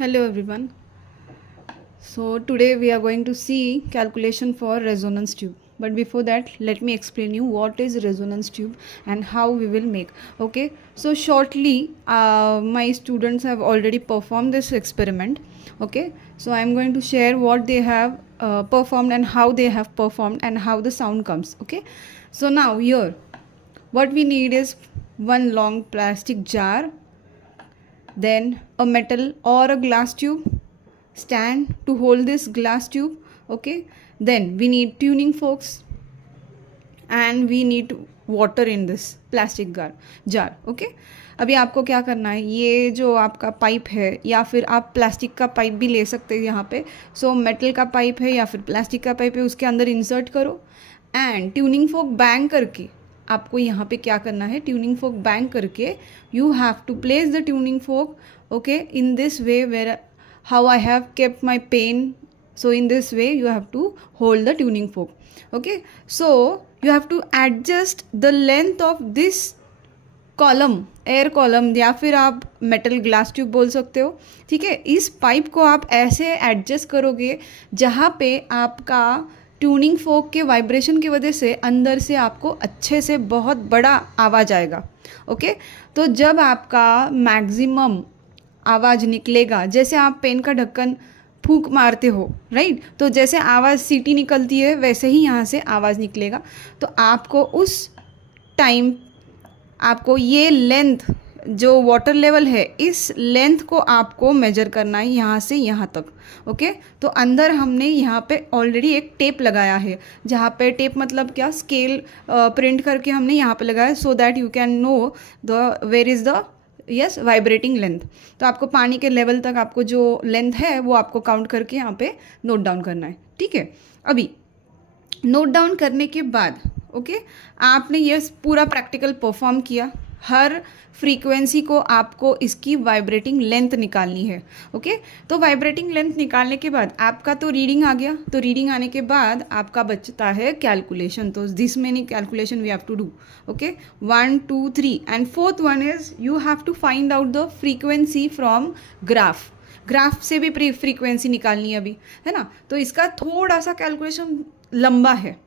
Hello everyone. So today we are going to see calculation for resonance tube. But before that, let me explain you what is resonance tube and how we will make. Okay. So shortly, my students have already performed this experiment. Okay. So I am going to share what they have performed and how they have performed and how the sound comes. Okay. So now here, what we need is one long plastic jar, then a metal or a glass tube stand to hold this glass tube. Okay, then we need tuning forks and we need water in this plastic jar. Okay, अभी आपको क्या करना है, ये जो आपका pipe है या फिर आप प्लास्टिक का पाइप भी ले सकते हैं यहाँ पे. सो मेटल का पाइप है या फिर प्लास्टिक का पाइप है, उसके अंदर इंसर्ट करो एंड ट्यूनिंग फोक बैंग करके आपको यहाँ पे क्या करना है, ट्यूनिंग फोक बैंग करके you have to place the tuning fork. Okay, in this way where how I have kept my pen. So in this way you have to hold the tuning fork. Okay, so you have to adjust the length of this column, air column या फिर आप metal glass tube बोल सकते हो. ठीक है, इस pipe को आप ऐसे एडजस्ट करोगे जहाँ पे आपका ट्यूनिंग फोक के वाइब्रेशन की वजह से अंदर से आपको अच्छे से बहुत बड़ा आवाज़ आएगा. ओके, तो जब आपका मैक्सिमम आवाज़ निकलेगा, जैसे आप पेन का ढक्कन फूंक मारते हो, राइट, तो जैसे आवाज़ सीटी निकलती है वैसे ही यहाँ से आवाज़ निकलेगा. तो आपको उस टाइम आपको ये लेंथ जो वाटर लेवल है, इस लेंथ को आपको मेजर करना है यहाँ से यहाँ तक. ओके, तो अंदर हमने यहाँ पे ऑलरेडी एक टेप लगाया है, जहाँ पे टेप मतलब क्या, स्केल प्रिंट करके हमने यहाँ पे लगाया, so that you can know the where is the yes vibrating length. तो आपको पानी के लेवल तक आपको जो लेंथ है वो आपको काउंट करके यहाँ पे नोट डाउन करना है. ठीक है, अभी नोट डाउन करने के बाद ओके आपने ये पूरा प्रैक्टिकल परफॉर्म किया. हर फ्रीक्वेंसी को आपको इसकी वाइब्रेटिंग लेंथ निकालनी है. ओके, तो वाइब्रेटिंग लेंथ निकालने के बाद आपका तो रीडिंग आ गया. तो रीडिंग आने के बाद आपका बचता है कैलकुलेशन. तो this many calculation we have to do. Okay, 1 2 3 and fourth one is you have to find out the frequency from graph. Graph से भी फ्रीक्वेंसी निकालनी है अभी, है ना. तो इसका थोड़ा सा कैलकुलेशन लंबा है,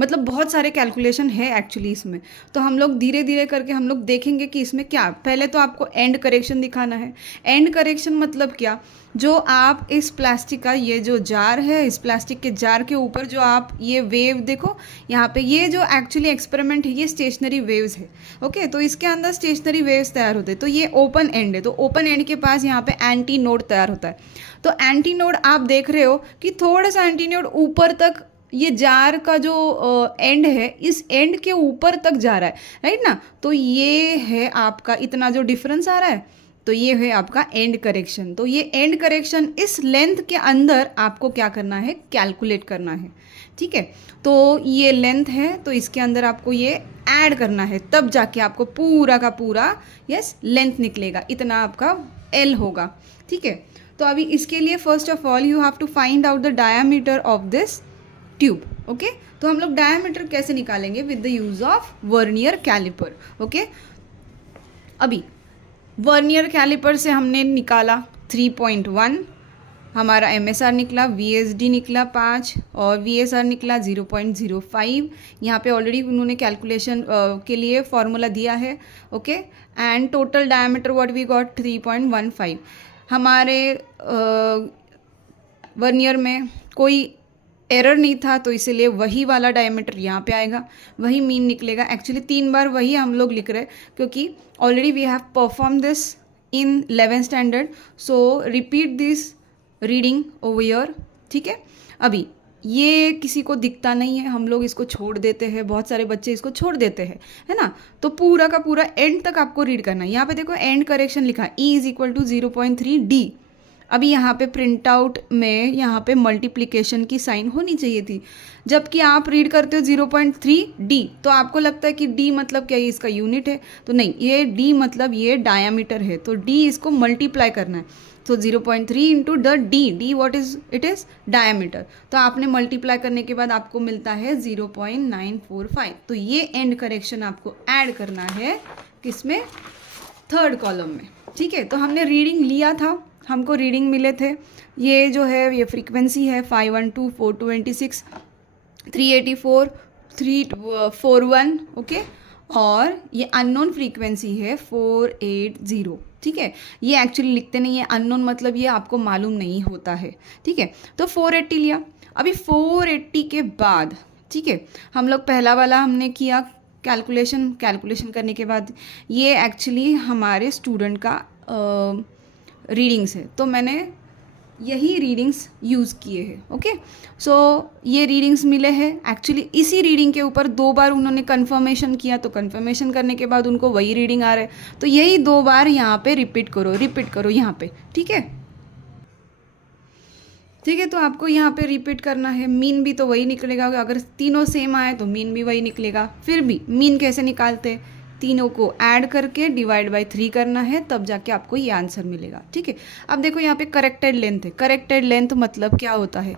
मतलब बहुत सारे कैलकुलेशन है एक्चुअली इसमें. तो हम लोग धीरे धीरे करके हम लोग देखेंगे कि इसमें क्या. पहले तो आपको एंड करेक्शन दिखाना है. एंड करेक्शन मतलब क्या, जो आप इस प्लास्टिक का ये जो जार है, इस प्लास्टिक के जार के ऊपर जो आप ये वेव देखो यहाँ पे, ये जो एक्चुअली एक्सपेरिमेंट है ये स्टेशनरी वेव्स है. ओके, तो इसके अंदर स्टेशनरी वेव्स तैयार होते हैं. तो ये ओपन एंड है, तो ओपन एंड के पास यहाँ पे एंटी नोड तैयार होता है. तो एंटी नोड आप देख रहे हो कि थोड़ा सा एंटी नोड ऊपर तक, ये जार का जो एंड है इस एंड के ऊपर तक जा रहा है, राइट ना. तो ये है आपका इतना जो डिफरेंस आ रहा है, तो ये है आपका एंड करेक्शन. तो ये एंड करेक्शन इस लेंथ के अंदर आपको क्या करना है, कैलकुलेट करना है. ठीक है, तो ये लेंथ है, तो इसके अंदर आपको ये ऐड करना है, तब जाके आपको पूरा का पूरा यस लेंथ निकलेगा. इतना आपका एल होगा. ठीक है, तो अभी इसके लिए first of all you have to find out the diameter of this tube. Okay, तो हम लोग डायमीटर कैसे निकालेंगे, with the use of vernier caliper. Okay, अभी वर्नियर कैलिपर से हमने निकाला 3.1, हमारा MSR निकला, VSD निकला 5 और VSR निकला 0.05. यहाँ पे ऑलरेडी उन्होंने कैलकुलेशन के लिए फॉर्मूला दिया है. Okay, and total diameter what we got 3.15. हमारे वर्नियर में कोई एरर नहीं था, तो इसीलिए वही वाला डायमीटर यहाँ पे आएगा, वही मीन निकलेगा. एक्चुअली 3 बार वही हम लोग लिख रहे हैं क्योंकि already we have perform this in 11th standard. So repeat this reading over year. ठीक है, अभी ये किसी को दिखता नहीं है, हम लोग इसको छोड़ देते हैं, बहुत सारे बच्चे इसको छोड़ देते हैं, है ना. तो पूरा का पूरा एंड तक आपको रीड करना है. यहाँ पे देखो एंड करेक्शन लिखा है, E = 0.3D. अभी यहाँ पे प्रिंट आउट में यहाँ पे मल्टीप्लिकेशन की साइन होनी चाहिए थी, जबकि आप रीड करते हो 0.3D. तो आपको लगता है कि D मतलब क्या, ये इसका यूनिट है, तो नहीं, ये D मतलब ये डायामीटर है, तो D इसको मल्टीप्लाई करना है. तो 0.3 into the D what is it is diameter. तो आपने मल्टीप्लाई करने के बाद आपको मिलता है 0.945. तो ये एंड करेक्शन आपको ऐड करना है किसमें, थर्ड कॉलम में. ठीक है, तो हमने रीडिंग लिया था हमको रीडिंग मिले थे, ये जो है ये फ्रीक्वेंसी है 512, 426, 384, 341, ओके। और ये अननोन फ्रीक्वेंसी है 480, ठीक है। ये एक्चुअली लिखते नहीं है अननोन, मतलब ये आपको मालूम नहीं होता है, ठीक है। तो 480 लिया। अभी 480 के बाद, ठीक है, हम लोग पहला वाला हमने किया कैलकुलेशन करने के बाद ये एक्चुअली हमारे स्टूडेंट का रीडिंग्स है, तो मैंने यही रीडिंग्स यूज़ किए हैं, ओके। सो ये रीडिंग्स मिले हैं। एक्चुअली इसी रीडिंग के ऊपर 2 बार उन्होंने कंफर्मेशन किया, तो कंफर्मेशन करने के बाद उनको वही रीडिंग आ रहा है, तो यही 2 बार यहाँ पे रिपीट करो यहाँ पे, ठीक है। ठीक है, तो आपको यहाँ पे रिपीट करना है। मीन भी तो वही निकलेगा, अगर तीनों सेम आए तो मीन भी वही निकलेगा। फिर भी मीन कैसे निकालते हैं, तीनों को ऐड करके डिवाइड बाय 3 करना है, तब जाके आपको ये आंसर मिलेगा, ठीक है। अब देखो यहाँ पे करेक्टेड लेंथ है। करेक्टेड लेंथ मतलब क्या होता है,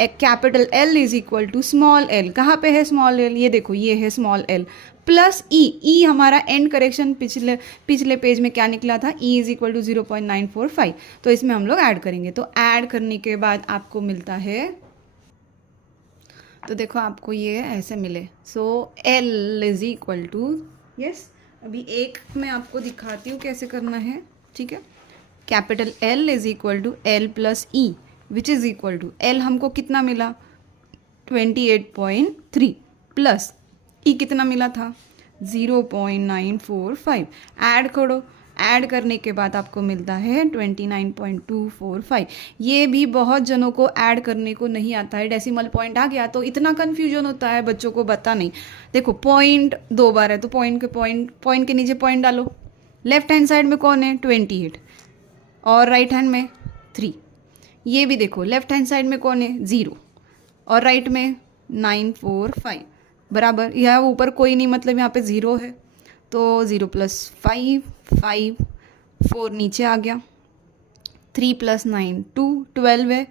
एक capital L is equal to small l। कहाँ पे है स्मॉल l, ये देखो ये है स्मॉल l प्लस ई हमारा एंड करेक्शन पिछले पेज में क्या निकला था, ई इज इक्वल टू 0.945, तो इसमें हम लोग ऐड करेंगे। तो ऐड करने के बाद आपको मिलता है, तो देखो आपको ये ऐसे मिले, so L is equal to, yes, अभी एक मैं आपको दिखाती हूँ कैसे करना है, ठीक है। Capital L is equal to L plus E which is equal to, L हमको कितना मिला 28.3 प्लस ई कितना मिला था 0.945, ऐड करो। ऐड करने के बाद आपको मिलता है 29.245। ये भी बहुत जनों को ऐड करने को नहीं आता है, डेसिमल पॉइंट आ गया तो इतना कन्फ्यूजन होता है, बच्चों को बता नहीं। देखो पॉइंट 2 बार है तो पॉइंट के नीचे पॉइंट डालो। लेफ्ट हैंड साइड में कौन है 28 और राइट हैंड में 3। ये भी देखो लेफ्ट हैंड साइड में कौन है 0 और राइट में 945 बराबर, यह ऊपर कोई नहीं मतलब यहाँ पे 0 है, तो 0 प्लस 5 5, 4 नीचे आ गया, 3 प्लस 9 2 12 है,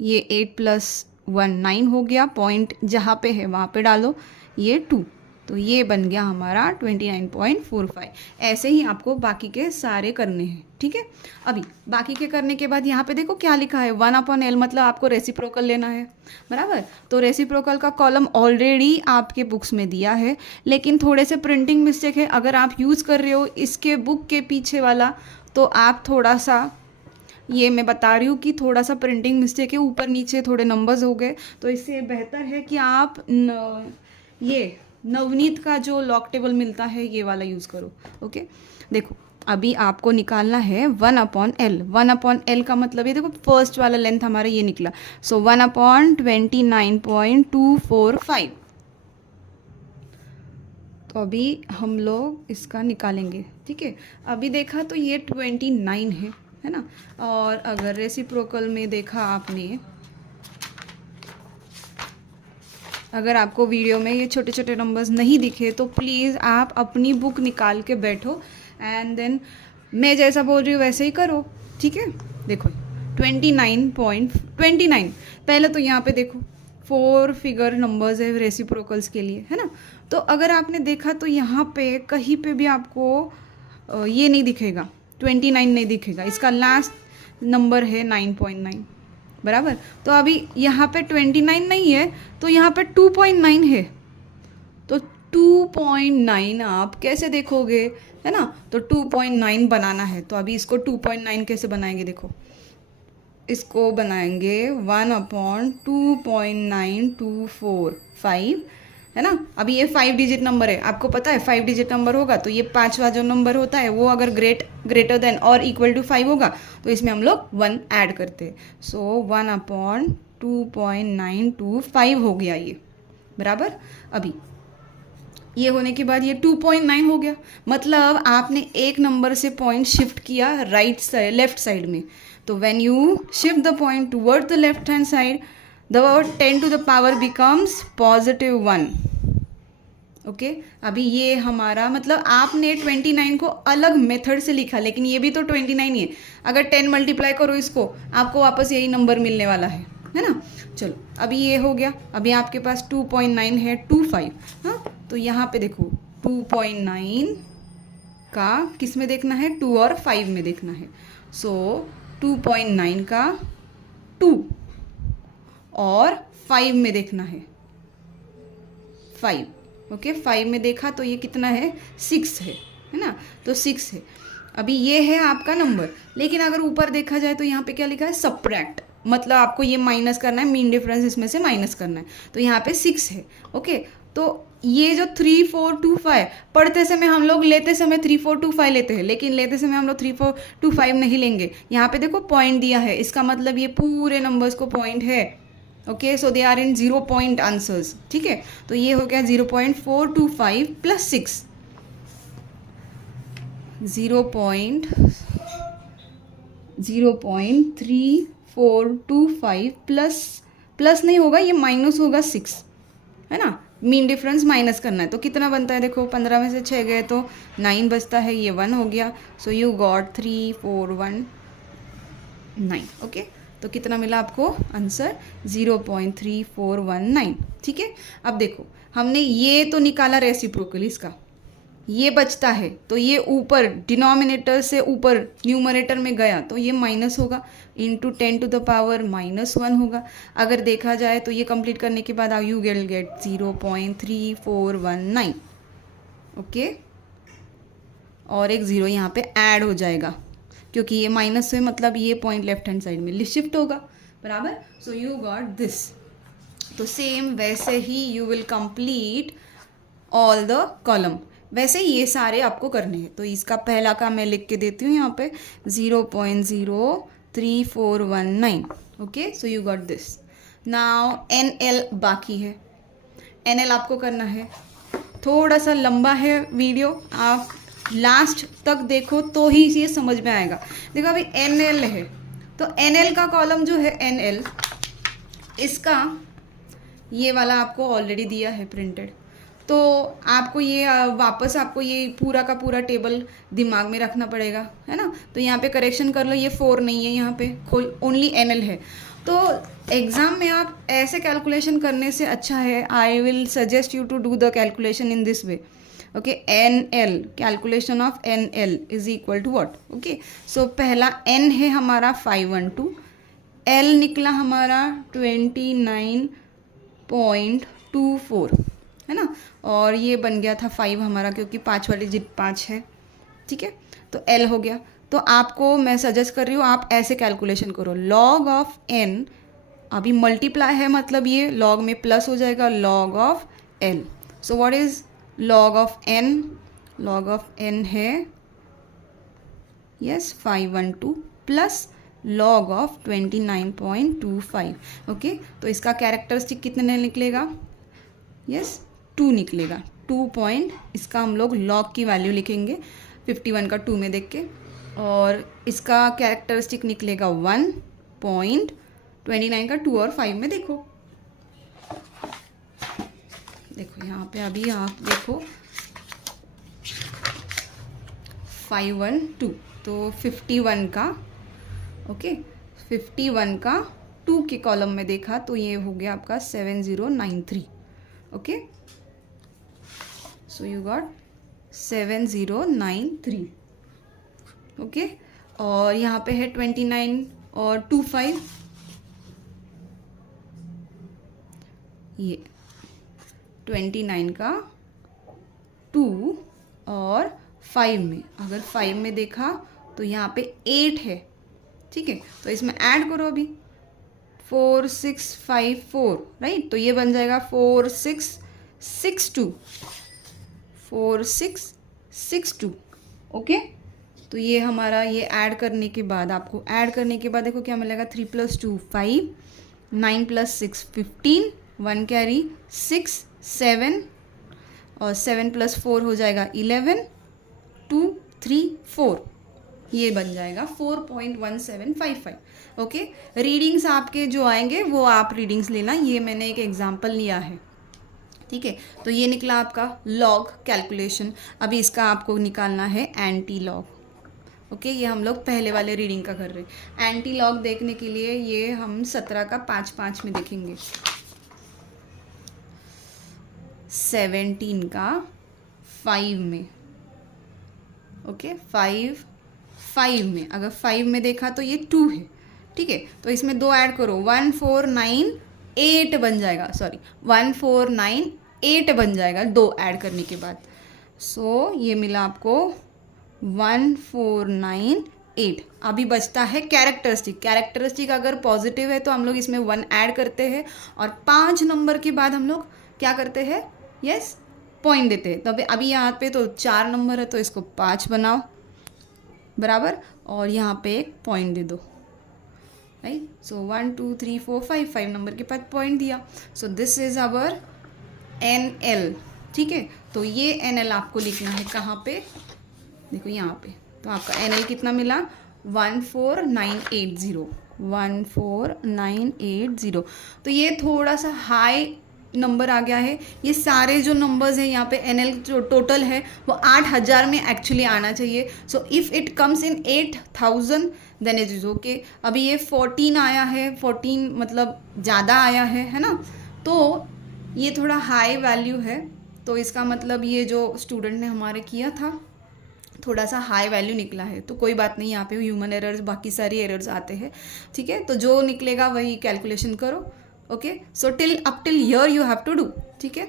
ये 8 प्लस 1 9 हो गया, पॉइंट जहाँ पे है वहाँ पे डालो ये 2, तो ये बन गया हमारा 29.45। ऐसे ही आपको बाकी के सारे करने हैं, ठीक है। अभी बाकी के करने के बाद यहाँ पे देखो क्या लिखा है 1/L, मतलब आपको रेसिप्रोकल लेना है, बराबर। तो रेसिप्रोकल का कॉलम ऑलरेडी आपके बुक्स में दिया है, लेकिन थोड़े से प्रिंटिंग मिस्टेक है। अगर आप यूज़ कर रहे हो इसके बुक के पीछे वाला, तो आप थोड़ा सा, ये मैं बता रही हूँ कि थोड़ा सा प्रिंटिंग मिस्टेक है, ऊपर नीचे थोड़े नंबर्स हो गए, तो इससे बेहतर है कि आप ये नवनीत का जो लॉक टेबल मिलता है ये वाला यूज़ करो, ओके। देखो अभी आपको निकालना है 1/L। 1/L का मतलब ये देखो फर्स्ट वाला लेंथ हमारा ये निकला, सो 1/29.245। तो अभी हम लोग इसका निकालेंगे, ठीक है। अभी देखा तो ये 29 है ना, और अगर रेसिप्रोकल में देखा आपने, अगर आपको वीडियो में ये छोटे छोटे नंबर्स नहीं दिखे तो प्लीज़ आप अपनी बुक निकाल के बैठो एंड देन मैं जैसा बोल रही हूँ वैसे ही करो, ठीक है। देखो 29.29, पहले तो यहाँ पे देखो 4 फिगर नंबर्स है रेसिप्रोकल्स के लिए, है ना। तो अगर आपने देखा तो यहाँ पे कहीं पे भी आपको ये नहीं दिखेगा, 29 नहीं दिखेगा, इसका लास्ट नंबर है 9.9, बराबर। तो अभी यहाँ पे 29 नहीं है तो यहाँ पे 2.9 है, तो 2.9 आप कैसे देखोगे, है ना। तो 2.9 बनाना है, तो अभी इसको 2.9 कैसे बनाएंगे, देखो इसको बनाएंगे 1/2.9245, है ना। अभी ये 5 डिजिट नंबर है, आपको पता है 5 डिजिट नंबर होगा तो ये 5वां जो नंबर होता है वो अगर ग्रेटर देन और इक्वल टू 5 होगा तो इसमें हम लोग 1 ऐड करते हैं। सो 1/2.925 हो गया ये, बराबर। अभी ये होने के बाद ये 2.9 हो गया, मतलब आपने एक नंबर से पॉइंट शिफ्ट किया राइट साइड लेफ्ट साइड में, तो when you shift the point toward the left hand side the 10 to the power becomes +1, okay. अभी ये हमारा मतलब आपने 29 को अलग मेथड से लिखा, लेकिन ये भी तो 29 ही है। अगर 10 मल्टीप्लाई करो इसको, आपको वापस यही नंबर मिलने वाला है ना। चलो अभी ये हो गया, अभी आपके पास 2.9 है 25, हाँ। तो यहाँ पे देखो 2.9 का किस में देखना है, 2 और 5 में देखना है। सो 2.9 का 2 और 5 में देखना है 5. ओके 5 में देखा तो ये कितना है 6 है ना, तो 6 है. अभी ये है आपका नंबर, लेकिन अगर ऊपर देखा जाए तो यहाँ पे क्या लिखा है सब्ट्रैक्ट, मतलब आपको ये माइनस करना है, मीन डिफरेंस इसमें से माइनस करना है. तो यहाँ पे 6 है. ओके तो ये जो 3 4 2 5 पढ़ते समय हम लोग लेते समय 3 4 2 5 लेते हैं, लेकिन लेते समय हम लोग 3 4 2 5 नहीं लेंगे. यहाँ पे देखो पॉइंट दिया है, इसका मतलब ये पूरे नंबर्स को पॉइंट है. Okay so they are in 0 point answers. ठीक है, तो ये हो गया 0.425 प्लस 6, 0.3425 प्लस नहीं होगा, ये माइनस होगा 6 है ना. मीन डिफरेंस माइनस करना है तो कितना बनता है, देखो 15 में से 6 गए तो 9 बचता है, ये 1 हो गया. सो यू गॉट 3419. ओके तो कितना मिला आपको आंसर 0.3419. ठीक है, अब देखो हमने ये तो निकाला रेसिप्रोकल, इसका ये बचता है तो ये ऊपर डिनोमिनेटर से ऊपर न्यूमरेटर में गया तो ये माइनस होगा, इंटू 10 टू द पावर -1 होगा. अगर देखा जाए तो ये कंप्लीट करने के बाद यू विल गेट 0.3419. ओके और एक ज़ीरो यहाँ पे ऐड हो जाएगा क्योंकि ये माइनस है, मतलब ये पॉइंट लेफ्ट हैंड साइड में शिफ्ट होगा. बराबर. So you got this. तो सेम वैसे ही you will complete all the column. वैसे ये सारे आपको करने हैं. तो इसका पहला का मैं लिख के देती हूँ यहाँ पे 0.03419. Okay so you got this. Now NL बाकी है. NL आपको करना है, थोड़ा सा लंबा है वीडियो, आप लास्ट तक देखो तो ही ये समझ में आएगा. देखो अभी NL है तो NL का कॉलम जो है NL, इसका ये वाला आपको ऑलरेडी दिया है प्रिंटेड, तो आपको ये वापस आपको ये पूरा का पूरा टेबल दिमाग में रखना पड़ेगा है ना. तो यहाँ पे करेक्शन कर लो, ये 4 नहीं है, यहाँ पे ओनली NL है. तो एग्ज़ाम में आप ऐसे कैलकुलेशन करने से अच्छा है, I will suggest you to do the calculation in this way. Okay NL, calculation of NL is equal to what. Okay so पहला N है हमारा 512, L निकला हमारा 29.24 है ना, और ये बन गया था 5 हमारा क्योंकि 5 वाली डिजिट 5 है. ठीक है, तो L हो गया. तो आपको मैं सजेस्ट कर रही हूँ आप ऐसे कैलकुलेशन करो. लॉग ऑफ N अभी मल्टीप्लाई है, मतलब ये लॉग में प्लस हो जाएगा, log of L. So what is log of N? Log of N है yes 512 plus log of 29.25. Okay तो इसका कैरेक्टरिस्टिक कितने निकलेगा, यस 2 निकलेगा. 2 पॉइंट, इसका हम लोग लॉग की वैल्यू लिखेंगे 51 का 2 में देख के, और इसका कैरेक्टरिस्टिक निकलेगा 1.29 का 2 और 5 में. देखो यहाँ पे अभी आप देखो 512 तो 51 का 51 का 2 के कॉलम में देखा तो ये हो गया आपका 7093. Okay so you got 7093. Okay और यहाँ पे है 29 और 25, ये 29 का 2 और 5 में, अगर 5 में देखा तो यहाँ पे 8 है. ठीक है, तो इसमें ऐड करो अभी 4654 राइट, तो ये बन जाएगा 4662. ओके तो ये हमारा ये ऐड करने के बाद, आपको ऐड करने के बाद देखो क्या मिलेगा, 3 + 2 5, 9 + 6 15, 1 कैरी 6 7 और 7 + 4 हो जाएगा 11, 2 3 4, ये बन जाएगा 4.1755. ओके रीडिंग्स आपके जो आएंगे वो आप रीडिंग्स लेना, ये मैंने एक एग्जांपल लिया है. ठीक है, तो ये निकला आपका लॉग कैलकुलेशन. अभी इसका आपको निकालना है एंटी लॉग. ओके ये हम लोग पहले वाले रीडिंग का कर रहे हैं. एंटी लॉग देखने के लिए ये हम 17 का 5 5 में देखेंगे, 17 का 5 में. ओके 5 5 में, अगर 5 में देखा तो ये 2 है, ठीक है। तो इसमें 2 ऐड करो, 1498 बन जाएगा, सॉरी 1498 बन जाएगा 2 ऐड करने के बाद। सो ये मिला आपको 1498। अभी बचता है कैरेक्टरिस्टिक। कैरेक्टरिस्टिक अगर पॉजिटिव है तो हम लोग इसमें 1 ऐड करते हैं, और 5 नंबर के बाद हम लोग क्या करते हैं, यस पॉइंट देते हैं। तो अभी यहाँ पे तो 4 नंबर है तो इसको 5 बनाओ बराबर, और यहाँ पे एक पॉइंट दे दो, राइट। सो 1 2 3 4 5 नंबर के बाद पॉइंट दिया। So this is our NL, ठीक है। तो ये NL आपको लिखना है कहाँ पे, देखो यहाँ पे। तो आपका NL कितना मिला, 14980, 14980। तो ये थोड़ा सा हाई नंबर आ गया है। ये सारे जो नंबर्स हैं यहाँ पे NL जो टोटल है वो 8000 में एक्चुअली आना चाहिए। So if it comes in 8000 then it is okay. अभी ये 14 आया है, 14 मतलब ज़्यादा आया है ना, तो ये थोड़ा हाई वैल्यू है। तो इसका मतलब ये जो स्टूडेंट ने हमारे किया था थोड़ा सा हाई वैल्यू निकला है। तो कोई बात नहीं, यहाँ पे ह्यूमन एरर्स बाकी सारी एरर्स आते हैं, ठीक है। तो जो निकलेगा वही कैलकुलेशन करो, okay. So up till here you have to do, ठीक है।